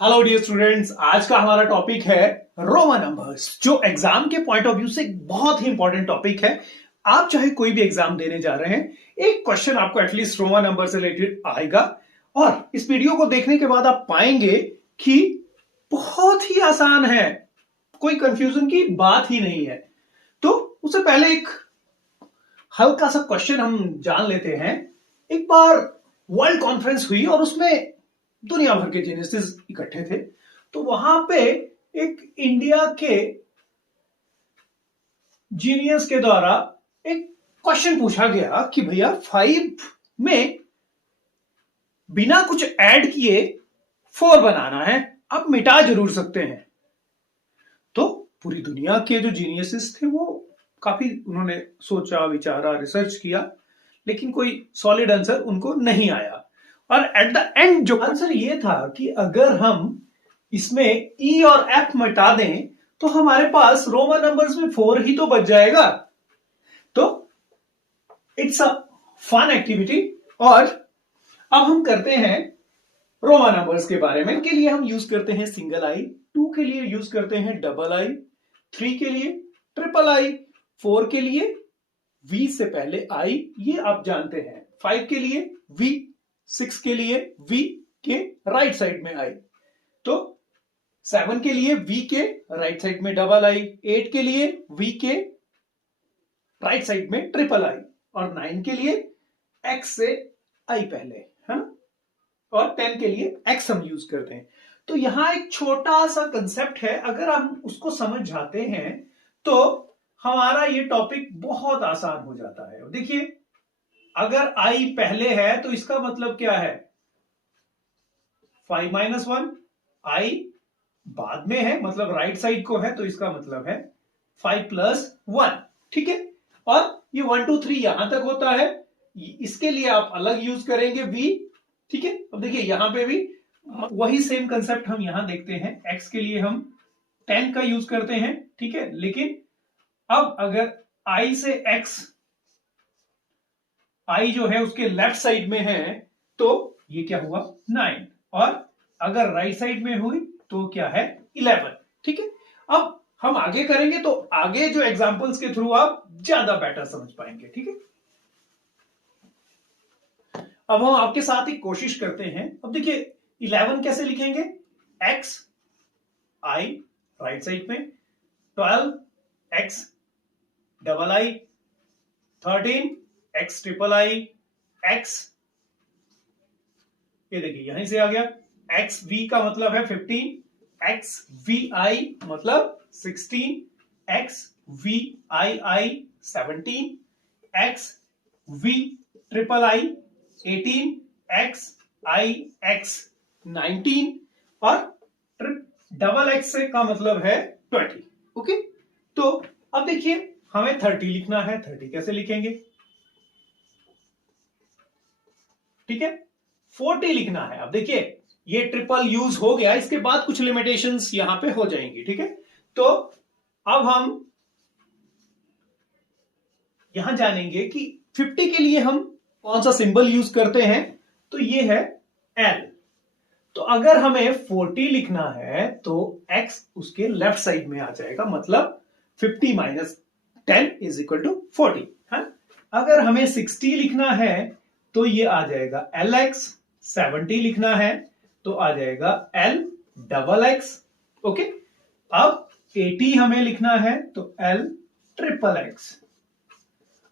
Hello dear students, आज का हमारा टॉपिक है रोमन नंबर्स, जो एग्जाम के पॉइंट ऑफ व्यू से एक बहुत ही इंपॉर्टेंट टॉपिक है। आप चाहे कोई भी एग्जाम देने जा रहे हैं, एक क्वेश्चन आपको एटलीस्ट रोमन नंबर से रिलेटेड आएगा। और इस वीडियो को देखने के बाद आप पाएंगे कि बहुत ही आसान है, कोई कंफ्यूजन की बात ही नहीं है। तो उससे पहले एक हल्का सा क्वेश्चन हम जान लेते हैं। एक बार वर्ल्ड कॉन्फ्रेंस हुई और उसमें दुनिया भर के जीनियसेस इकट्ठे थे। तो वहां पे एक इंडिया के जीनियस के द्वारा एक क्वेश्चन पूछा गया कि भैया 5 में बिना कुछ ऐड किए 4 बनाना है, आप मिटा जरूर सकते हैं। तो पूरी दुनिया के जो जीनियसेस थे वो काफी उन्होंने सोचा, विचारा, रिसर्च किया, लेकिन कोई सॉलिड आंसर उनको नहीं आया। और एट द एंड जो आंसर ये था कि अगर हम इसमें ई और एफ मिटा दें तो हमारे पास रोमन नंबर्स में 4 ही तो बच जाएगा। तो इट्स अ फन एक्टिविटी। और अब हम करते हैं रोमन नंबर्स के बारे में। के लिए हम यूज करते हैं सिंगल आई, 2 के लिए यूज करते हैं डबल आई, 3 के लिए ट्रिपल आई, 4 के लिए वी से पहले आई, ये आप जानते हैं, 5 के लिए वी, 6 के लिए वी के राइट साइड में आई, तो 7 के लिए वी के राइट साइड में डबल आई, 8 के लिए वी के राइट साइड में ट्रिपल आई, और 9 के लिए एक्स से आई पहले है ना, और 10 के लिए एक्स हम यूज करते हैं। तो यहां एक छोटा सा कंसेप्ट है, अगर हम उसको समझ जाते हैं तो हमारा ये टॉपिक बहुत आसान हो जाता है। देखिए, अगर आई पहले है तो इसका मतलब क्या है, 5 - 1, आई बाद में है मतलब राइट साइड को है, तो इसका मतलब है 5 + 1। ठीक है, और ये 1 2 3 यहां तक होता है, इसके लिए आप अलग यूज करेंगे वी। ठीक है, अब देखिए यहां पे भी वही सेम कंसेप्ट हम यहां देखते हैं। एक्स के लिए हम 10 का यूज करते हैं, ठीक है, लेकिन अब अगर आई से एक्स, आई जो है उसके लेफ्ट साइड में है तो ये क्या हुआ 9, और अगर राइट साइड में हुई तो क्या है 11। ठीक है, अब हम आगे करेंगे तो आगे जो एग्जांपल्स के थ्रू आप ज्यादा बेटर समझ पाएंगे। ठीक है, अब हम आपके साथ एक कोशिश करते हैं। अब देखिए 11 कैसे लिखेंगे, एक्स आई राइट साइड में, 12 x double I, 13 x triple I, x, ये देखिए यहीं से आ गया, एक्स वी का मतलब है 15, एक्स वी आई मतलब 16, X V I I 17, X V triple I 18, X I X 19, और डबल एक्स से का मतलब है 20। ओके, तो अब देखिए हमें 30 लिखना है, 30 कैसे लिखेंगे, ठीक है, 40 लिखना है। अब देखिए ये ट्रिपल यूज हो गया, इसके बाद कुछ लिमिटेशंस यहां पे हो जाएंगी। ठीक है, तो अब हम यहां जानेंगे कि 50 के लिए हम कौन सा सिंबल यूज करते हैं, तो ये है एल। तो अगर हमें 40 लिखना है तो x उसके लेफ्ट साइड में आ जाएगा, मतलब 50 - 10 = 40 है। अगर हमें 60 लिखना है तो ये आ जाएगा LX, 70 लिखना है तो आ जाएगा L डबल एक्स। ओके, अब 80 हमें लिखना है तो L ट्रिपल एक्स।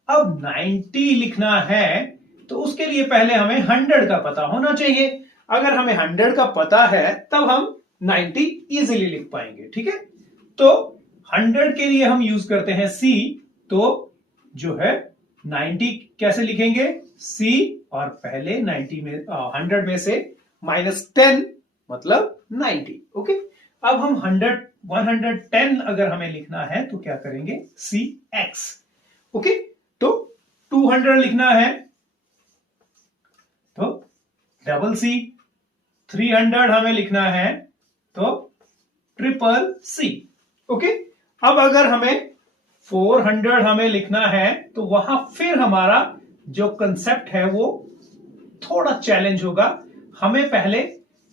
अब 90 लिखना है तो उसके लिए पहले हमें 100 का पता होना चाहिए। अगर हमें 100 का पता है तब हम 90 इजीली लिख पाएंगे। ठीक है, तो 100 के लिए हम यूज करते हैं C, तो जो है 90 कैसे लिखेंगे, C और पहले 90 में 100 में से -10 मतलब 90। ओके, अब हम 110 अगर हमें लिखना है तो क्या करेंगे, CX। ओके, तो 200 लिखना है तो डबल C, 300 हमें लिखना है तो ट्रिपल C। ओके, अब अगर हमें 400 हमें लिखना है तो वहां फिर हमारा जो कंसेप्ट है वो थोड़ा चैलेंज होगा। हमें पहले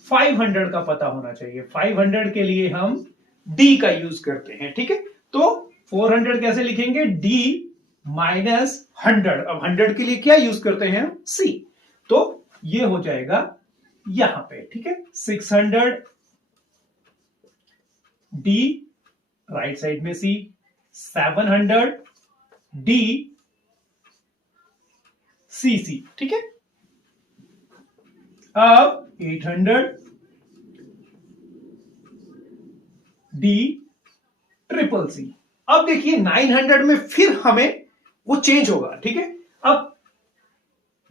500 का पता होना चाहिए। 500 के लिए हम डी का यूज करते हैं, ठीक है। तो 400 कैसे लिखेंगे, डी माइनस 100। अब 100 के लिए क्या यूज करते हैं, सी। तो ये हो जाएगा यहां पे, ठीक है। 600 डी, राइट साइड में सी। 700 डी सी सी, ठीक है। अब 800 डी ट्रिपल सी। अब देखिए 900 में फिर हमें वो चेंज होगा, ठीक है। अब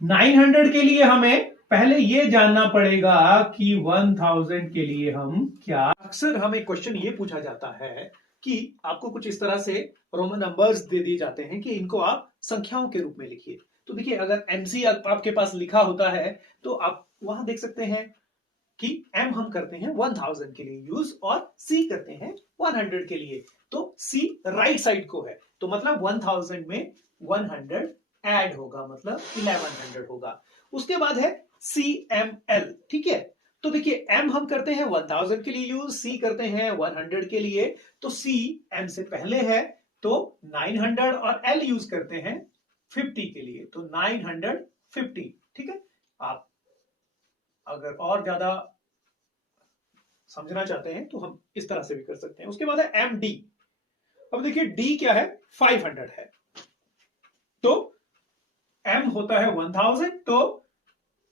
900 के लिए हमें पहले ये जानना पड़ेगा कि 1000 के लिए हम क्या। अक्सर हमें क्वेश्चन ये पूछा जाता है कि आपको कुछ इस तरह से रोमन नंबर्स दे दिए जाते हैं कि इनको आप संख्याओं के रूप में लिखिए। तो देखिए अगर एमसी आपके पास लिखा होता है तो आप वहां देख सकते हैं कि एम हम करते हैं 1000 के लिए यूज और सी करते हैं 100 के लिए। तो सी राइट साइड को है, तो मतलब 1000 में 100 ऐड होगा, मतलब 1100 होगा। उसके बाद है सी एम एल, ठीक है। तो देखिए एम हम करते हैं 1000 के लिए यूज, सी करते हैं 100 के लिए। तो सी एम से पहले है तो 900 और एल यूज करते हैं 50 के लिए, तो 950, ठीक है। आप अगर और ज्यादा समझना चाहते हैं तो हम इस तरह से भी कर सकते हैं। उसके बाद है एम डी। अब देखिए डी क्या है, 500 है, तो एम होता है 1000, तो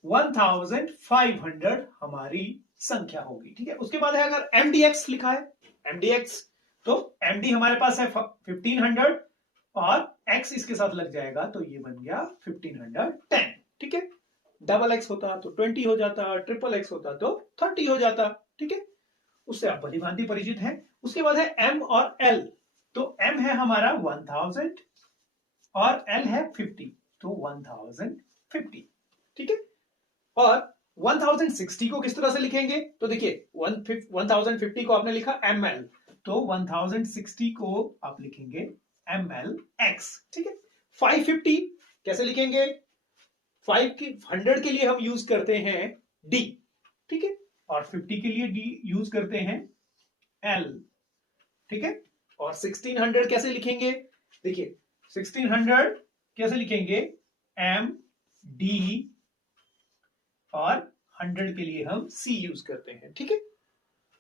1500 हमारी संख्या होगी, ठीक है। उसके बाद है अगर एमडीएक्स लिखा है, एमडीएक्स, तो एमडी हमारे पास है 1500 और एक्स इसके साथ लग जाएगा तो ये बन गया 1510, ठीक है। डबल एक्स होता तो 20 हो जाता, ट्रिपल एक्स होता तो 30 हो जाता, ठीक है। उससे आप भली भांति परिचित हैं। उसके बाद है एम और एल। तो एम है हमारा 1000 और एल है 50, तो 1050, ठीक है। और 1060 को किस तरह से लिखेंगे, तो देखिए 1050 को आपने लिखा एम एल, तो 1060 को आप लिखेंगे एम एल एक्स, ठीक है। 550 कैसे लिखेंगे, 100 के लिए हम यूज करते हैं डी, ठीक है, और 50 के लिए डी यूज करते हैं एल, ठीक है। और 1600 कैसे लिखेंगे, देखिए 1600 कैसे लिखेंगे, एम डी, और 100 के लिए हम सी यूज करते हैं, ठीक है।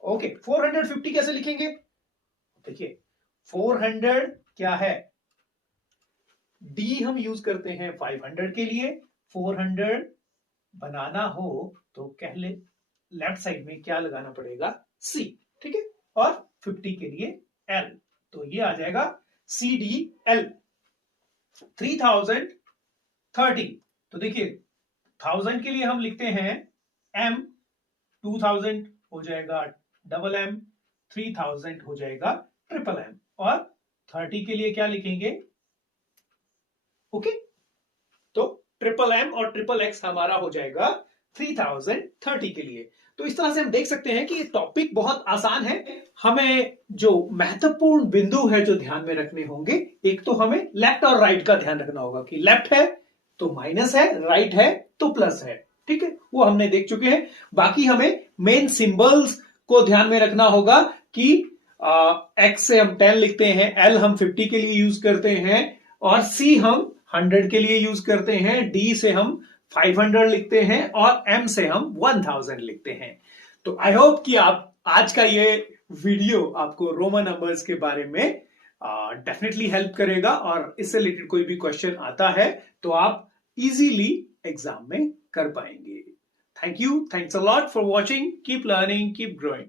ओके, 450 कैसे लिखेंगे, देखिए 400 क्या है, डी हम यूज करते हैं 500 के लिए। 400 बनाना हो तो पहले लेफ्ट साइड में क्या लगाना पड़ेगा, सी, ठीक है। और 50 के लिए एल, तो ये आ जाएगा सी डी एल। 3030, तो देखिए 1000 के लिए हम लिखते हैं एम, 2000 हो जाएगा डबल एम, 3000 हो जाएगा ट्रिपल एम, और 30 के लिए क्या लिखेंगे, ओके। तो ट्रिपल एम और ट्रिपल एक्स हमारा हो जाएगा 3030 के लिए। तो इस तरह से हम देख सकते हैं कि ये टॉपिक बहुत आसान है। हमें जो महत्वपूर्ण बिंदु है जो ध्यान में रखने होंगे, एक तो हमें लेफ्ट और राइट का ध्यान रखना होगा कि लेफ्ट है तो माइनस है, राइट है तो प्लस है, ठीक है, वो हमने देख चुके हैं। बाकी हमें मेन सिंबल्स को ध्यान में रखना होगा कि एक्स से हम 10 लिखते हैं, एल हम 50 के लिए यूज करते हैं, और सी हम 100 के लिए यूज करते हैं, डी से हम 500 लिखते हैं, और एम से हम 1000 लिखते हैं। तो आई होप कि आप आज का ये वीडियो आपको रोमन नंबर्स के बारे में डेफिनेटली हेल्प करेगा, और इससे रिलेटेड कोई भी क्वेश्चन आता है तो आप इजीली एग्जाम में कर पाएंगे। Thank you, thanks a lot for watching, keep learning, keep growing.